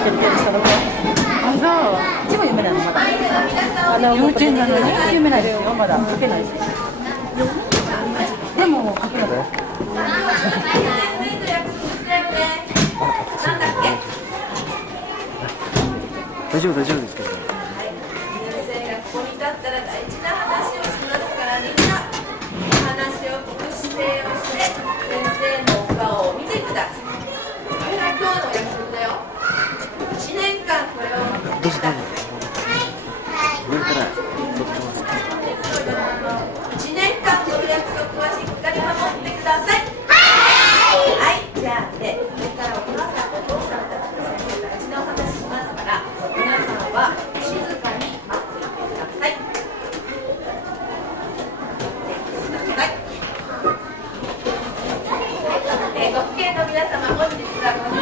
チケットしたのか。あ、そう。一番読めないのまだ。幼稚園なのに読めないですよ。まだ書けないです。でも書けない。大丈夫ですけど。先生がここに立ったら大事な話をしますからみんな話を聞く姿勢をして先生のお顔を見てください。これが今日の約束だよ。1年間これを守ってください。上から撮ってます。1年間この約束はしっかり守ってください。はい、じゃあね、それからお母さんお父さんたちと先生大事なお話しますから皆さんは静かに待っていてください。ご父兄の皆様、本日はこの